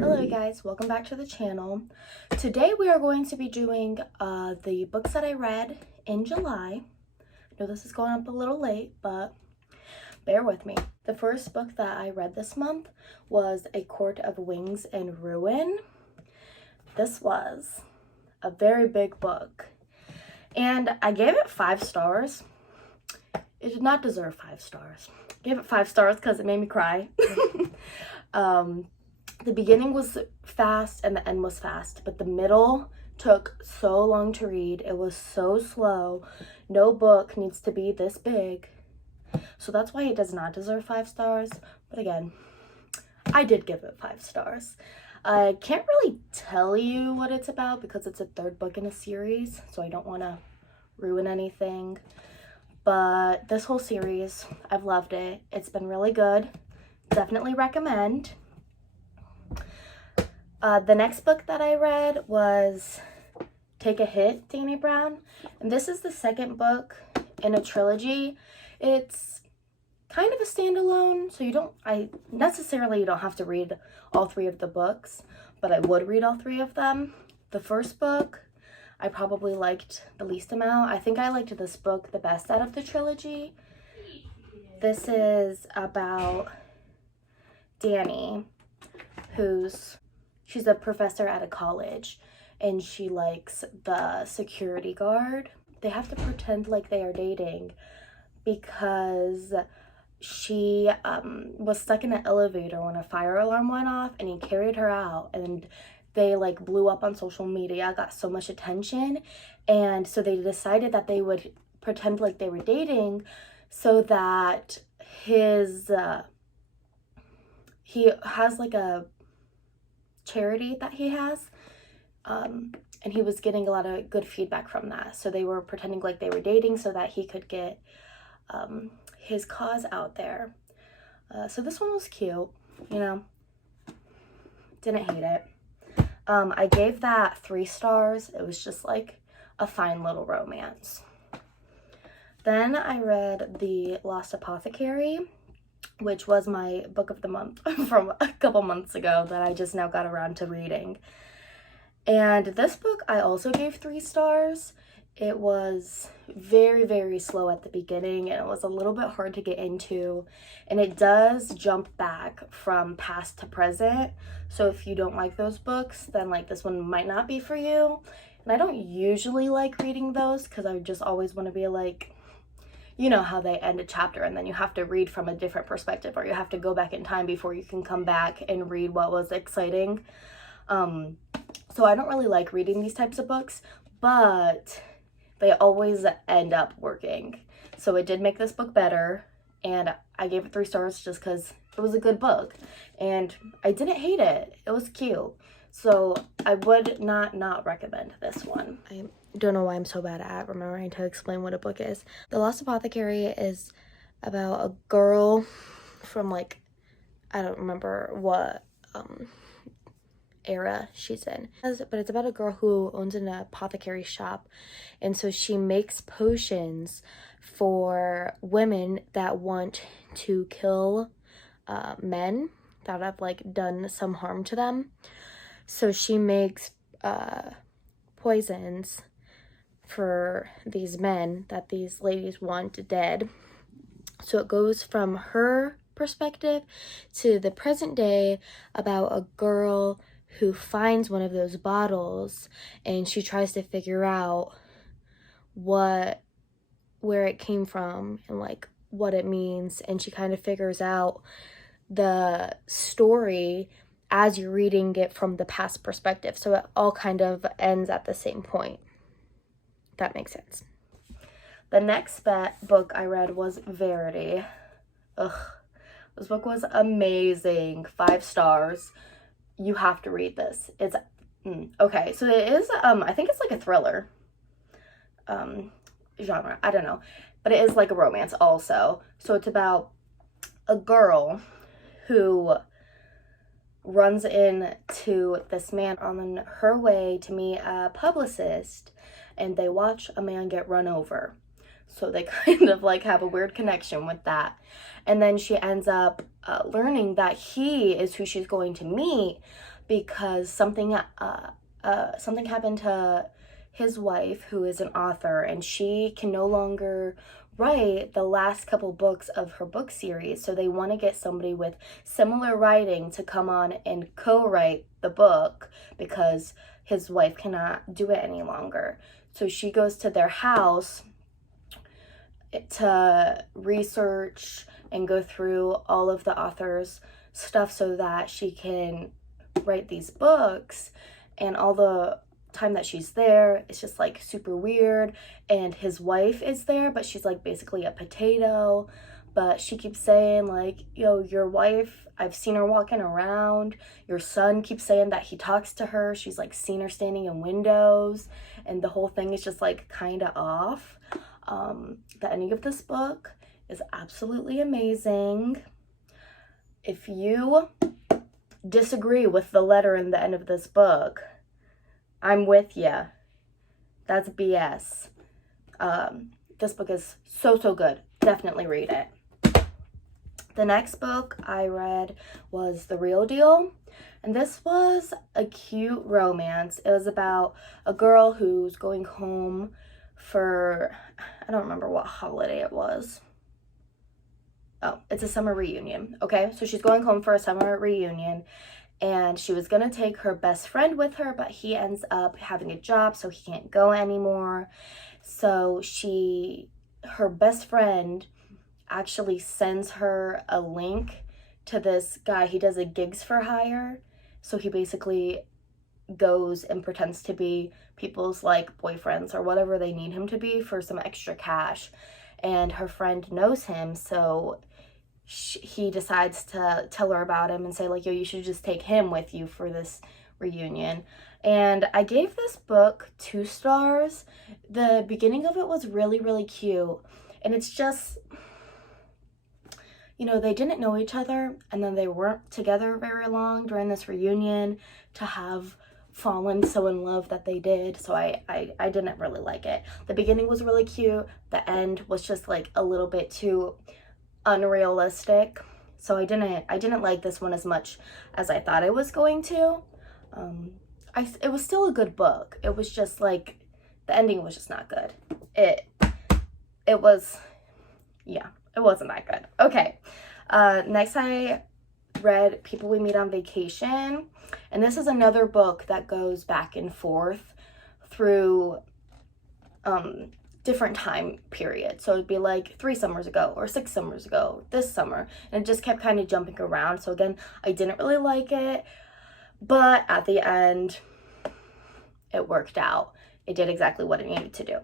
Hello guys, welcome back to the channel. Today we are going to be doing the books that I read in July. I know this is going up a little late, but bear with me. The first book that I read this month was A Court of Wings and Ruin. This was a very big book, and I gave it 5 stars. It did not deserve 5 stars. I gave it 5 stars because it made me cry. The beginning was fast and the end was fast, but the middle took so long to read. It was so slow. No book needs to be this big. So that's why it does not deserve 5 stars. But again, I did give it 5 stars. I can't really tell you what it's about because it's a 3rd book in a series, so I don't want to ruin anything. But this whole series, I've loved it. It's been really good. Definitely recommend. The next book that I read was Take a Hit, Dani Brown. And this is the 2nd book in a trilogy. It's kind of a standalone, so I necessarily don't have to read all 3 of the books, but I would read all 3 of them. The first book, I probably liked the least amount. I think I liked this book the best out of the trilogy. This is about Dani, she's a professor at a college, and she likes the security guard. They have to pretend like they are dating because she was stuck in an elevator when a fire alarm went off, and he carried her out, and they like blew up on social media, got so much attention, and so they decided that they would pretend like they were dating so that he has like a charity that he has, and he was getting a lot of good feedback from that, so they were pretending like they were dating so that he could get his cause out there. So this one was cute, didn't hate it. I gave that 3 stars. It was just like a fine little romance. Then I read the Lost Apothecary, which was my book of the month from a couple months ago that I just now got around to reading. And this book I also gave 3 stars. It was very, very slow at the beginning, and it was a little bit hard to get into, and it does jump back from past to present. So if you don't like those books, then like this one might not be for you. And I don't usually like reading those because I just always want to be like, you know how they end a chapter and then you have to read from a different perspective, or you have to go back in time before you can come back and read what was exciting. So I don't really like reading these types of books, but they always end up working. So it did make this book better, and I gave it 3 stars just because it was a good book, and I didn't hate it. It was cute. So I would not recommend this one. I don't know why I'm so bad at remembering to explain what a book is. The Lost Apothecary is about a girl from like, I don't remember what era she's in, but it's about a girl who owns an apothecary shop, and so she makes potions for women that want to kill men that have like done some harm to them. So she makes poisons for these men that these ladies want dead. So it goes from her perspective to the present day about a girl who finds one of those bottles, and she tries to figure out where it came from and like what it means, and she kind of figures out the story as you're reading it from the past perspective. So it all kind of ends at the same point. That makes sense. The next book I read was Verity. This book was amazing. 5 stars. You have to read this. It's okay. So it is I think it's like a thriller genre. I don't know, but it is like a romance also. So it's about a girl who runs into this man on her way to meet a publicist, and they watch a man get run over. So they kind of like have a weird connection with that. And then she ends up learning that he is who she's going to meet because something happened to his wife, who is an author, and she can no longer write the last couple books of her book series. So they want to get somebody with similar writing to come on and co-write the book because his wife cannot do it any longer. So she goes to their house to research and go through all of the author's stuff so that she can write these books. And all the time that she's there, it's just like super weird. And his wife is there, but she's like basically a potato. But she keeps saying like, yo, your wife, I've seen her walking around. Your son keeps saying that he talks to her. She's like seen her standing in windows. And the whole thing is just like kind of off. The ending of this book is absolutely amazing. If you disagree with the letter in the end of this book, I'm with ya. That's BS. This book is so good. Definitely read it. The next book I read was The Real Deal. And this was a cute romance. It was about a girl who's going home for, I don't remember what holiday it was. Oh, it's a summer reunion. Okay, so she's going home for a summer reunion. And she was going to take her best friend with her, but he ends up having a job, so he can't go anymore. So her best friend actually sends her a link to this guy. He does a gigs for hire. So he basically goes and pretends to be people's like boyfriends or whatever they need him to be for some extra cash. And her friend knows him, so he decides to tell her about him and say like, yo, you should just take him with you for this reunion. And I gave this book 2 stars. The beginning of it was really cute, and it's just, you know, they didn't know each other, and then they weren't together very long during this reunion to have fallen so in love that they did. So I didn't really like it. The beginning was really cute. The end was just like a little bit too unrealistic. So I didn't like this one as much as I thought I was going to. It was still a good book. It was just like the ending was just not good. It wasn't that good. Okay. Next I read People We Meet on Vacation. And this is another book that goes back and forth through different time periods. So it'd be like 3 summers ago or 6 summers ago, this summer. And it just kept kind of jumping around. So again, I didn't really like it. But at the end, it worked out. It did exactly what it needed to do.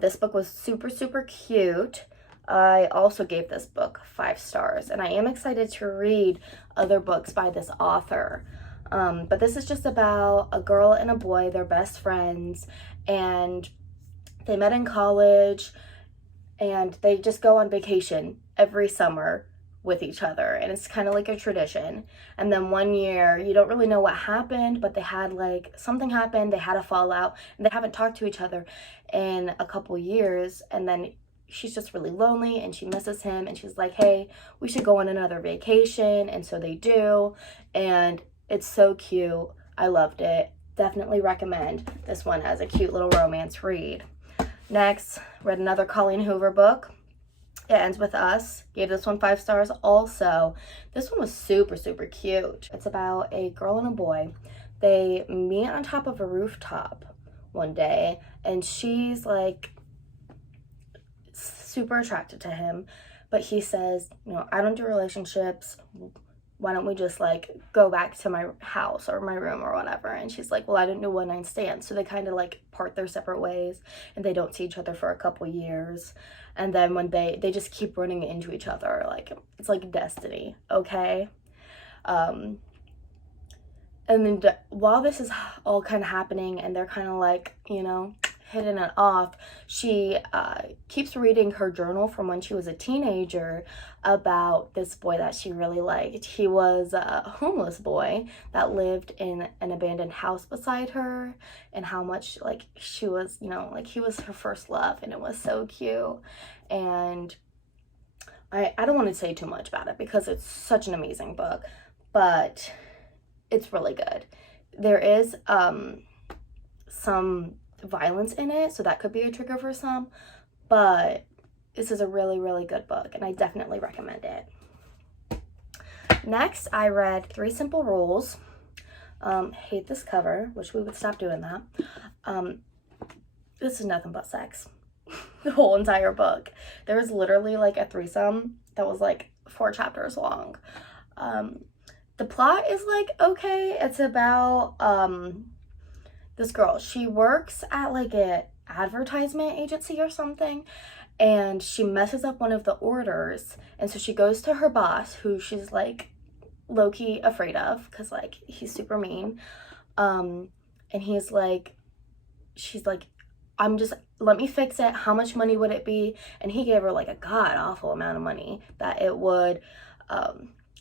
This book was super cute. I also gave this book 5 stars. And I am excited to read other books by this author. But this is just about a girl and a boy. They're best friends. And they met in college. And they just go on vacation every summer with each other, and it's kind of like a tradition. And then one year, you don't really know what happened, but they had like something happened, they had a fallout, and they haven't talked to each other in a couple years. And then she's just really lonely and she misses him, and she's like, hey, we should go on another vacation. And so they do, and it's so cute. I loved it. Definitely recommend this one as a cute little romance read. Next, read another Colleen Hoover book. It Ends With Us. Gave this one 5 stars also. This one was super cute. It's about a girl and a boy. They meet on top of a rooftop one day, and she's like super attracted to him, but he says, you know, I don't do relationships. Why don't we just like go back to my house or my room or whatever? And she's like, well, I didn't do one night stands. So they kind of like part their separate ways, and they don't see each other for a couple years. And then when they just keep running into each other, like it's like destiny. Okay. And then while this is all kind of happening and they're kind of like, you know, hitting it off, she keeps reading her journal from when she was a teenager about this boy that she really liked. He was a homeless boy that lived in an abandoned house beside her, and how much like she was, you know, like he was her first love, and it was so cute. And I don't want to say too much about it because it's such an amazing book, but it's really good. There is some violence in it, so that could be a trigger for some, but this is a really, really good book, and I definitely recommend it. Next, I read 3 Simple Rules. Hate this cover. Wish we would stop doing that. This is nothing but sex. The whole entire book. There was literally like a threesome that was like 4 chapters long. The plot is like okay. It's about this girl. She works at like a advertisement agency or something, and she messes up one of the orders, and so she goes to her boss, who she's like low-key afraid of because like he's super mean, and he's like, she's like, let me fix it. How much money would it be? And he gave her like a god awful amount of money that it would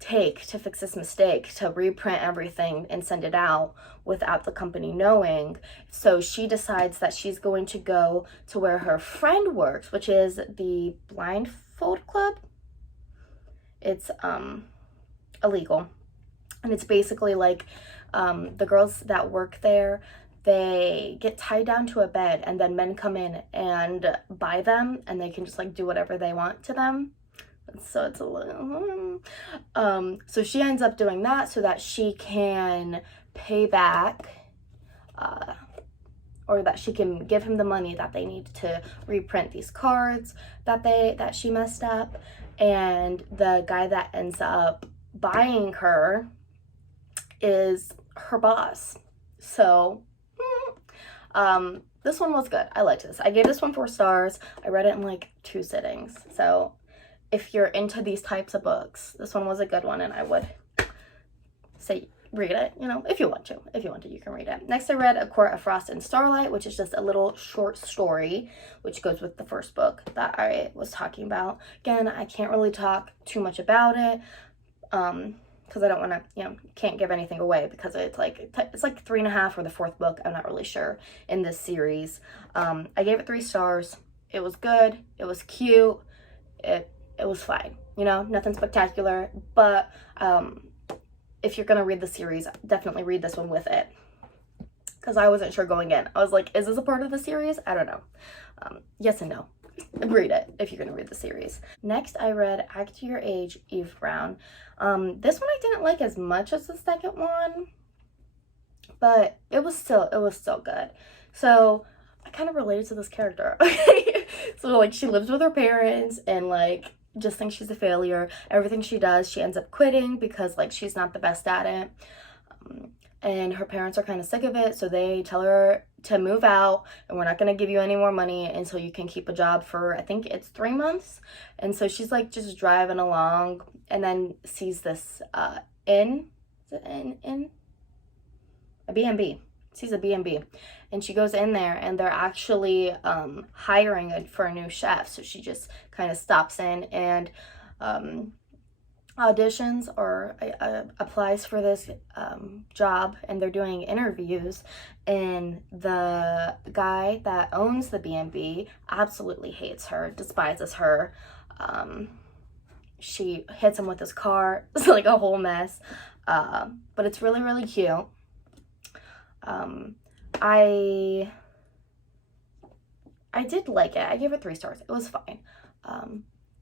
take to fix this mistake, to reprint everything and send it out without the company knowing. So she decides that she's going to go to where her friend works, which is the Blindfold Club. It's illegal, and it's basically like the girls that work there, they get tied down to a bed, and then men come in and buy them, and they can just like do whatever they want to them. So it's a little so she ends up doing that so that she can pay back or that she can give him the money that they need to reprint these cards that she messed up. And the guy that ends up buying her is her boss. So this one was good. I liked this. I gave this one 4 stars. I read it in like 2 sittings. So if you're into these types of books, this one was a good one, and I would say read it, you know, if you want to. If you want to, you can read it. Next, I read A Court of Frost and Starlight, which is just a little short story, which goes with the first book that I was talking about. Again, I can't really talk too much about it, because I don't want to, you know, can't give anything away because it's like 3.5 or the 4th book. I'm not really sure in this series. I gave it 3 stars. It was good. It was cute. It was fine, you know, nothing spectacular, but if you're gonna read the series, definitely read this one with it, because I wasn't sure going in. I was like, is this a part of the series? I don't know. Yes and no. Read it if you're gonna read the series. Next, I read Act Your Age, Eve Brown. This one I didn't like as much as the second one, but it was still good. So I kind of related to this character. Okay, so like she lives with her parents and like just thinks she's a failure. Everything she does, she ends up quitting because like she's not the best at it. And her parents are kind of sick of it, so they tell her to move out, and we're not going to give you any more money until you can keep a job for, I think it's 3 months. And so she's like just driving along, and then sees this inn. Is it inn? A B&B. Sees a B&B, and she goes in there, and they're actually hiring for a new chef. So she just kind of stops in and auditions or applies for this job, and they're doing interviews, and the guy that owns the B&B absolutely hates her, despises her. She hits him with his car. It's like a whole mess, but it's really, really cute. I did like it. I gave it 3 stars. It was fine.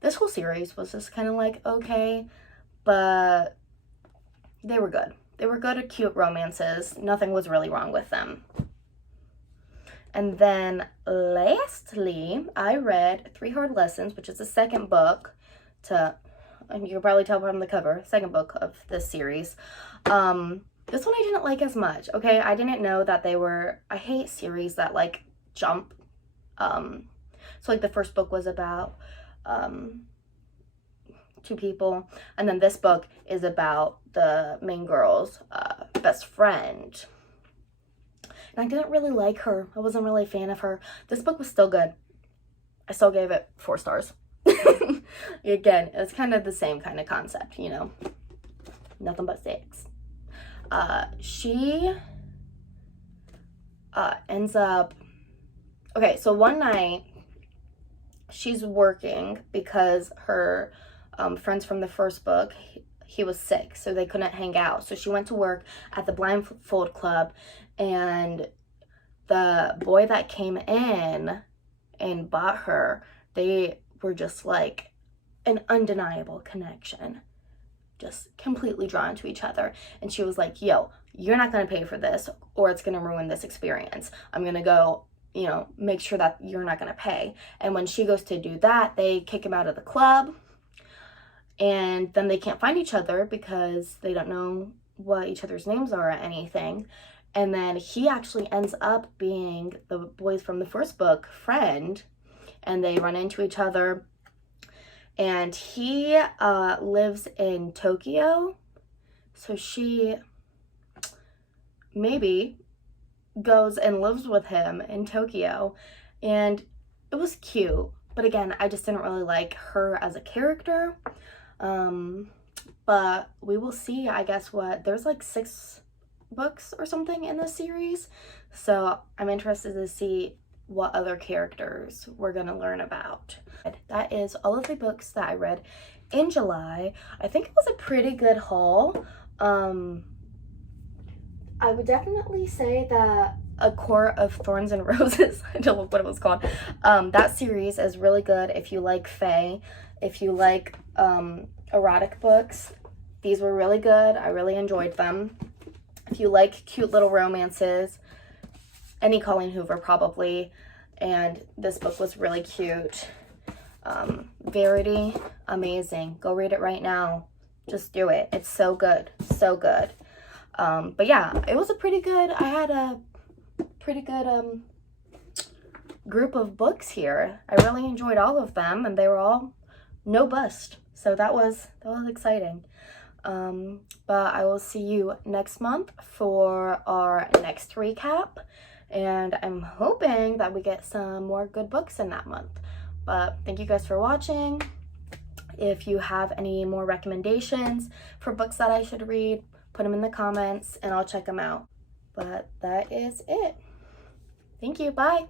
This whole series was just kind of like, okay, but they were good. They were good at cute romances. Nothing was really wrong with them. And then lastly, I read 3 Hard Lessons, which is the second book and you can probably tell from the cover, second book of this series. This one I didn't like as much, okay? I didn't know that I hate series that, like, jump. So, like, the first book was about 2 people, and then this book is about the main girl's best friend. and I didn't really like her. I wasn't really a fan of her. This book was still good. I still gave it 4 stars. Again, it's kind of the same kind of concept, you know, nothing but 6. She ends up, okay, so one night she's working because her friends from the first book, he was sick, so they couldn't hang out. So she went to work at the Blindfold Club, and the boy that came in and bought her, they were just like an undeniable connection, just completely drawn to each other. And she was like, yo, you're not going to pay for this, or it's going to ruin this experience. I'm going to go, you know, make sure that you're not going to pay. And when she goes to do that, they kick him out of the club, and then they can't find each other because they don't know what each other's names are or anything. And then he actually ends up being the boys from the first book friend, and they run into each other. And he lives in Tokyo, so she maybe goes and lives with him in Tokyo, and it was cute. But again, I just didn't really like her as a character. But we will see, I guess, there's like 6 books or something in this series, so I'm interested to see what other characters we're gonna learn about. That is all of the books that I read in July. I think it was a pretty good haul. I would definitely say that A Court of Thorns and Roses, I don't know what it was called, that series is really good if you like fae, if you like erotic books. These were really good. I really enjoyed them. If you like cute little romances, any Colleen Hoover probably, and this book was really cute. Verity, amazing. Go read it right now. Just do it. It's so good. So good. But yeah, it was a pretty good, I had a pretty good group of books here. I really enjoyed all of them, and they were all no bust. So that was exciting. But I will see you next month for our next recap, and I'm hoping that we get some more good books in that month. But thank you guys for watching. If you have any more recommendations for books that I should read, put them in the comments and I'll check them out. But that is it. Thank you. Bye.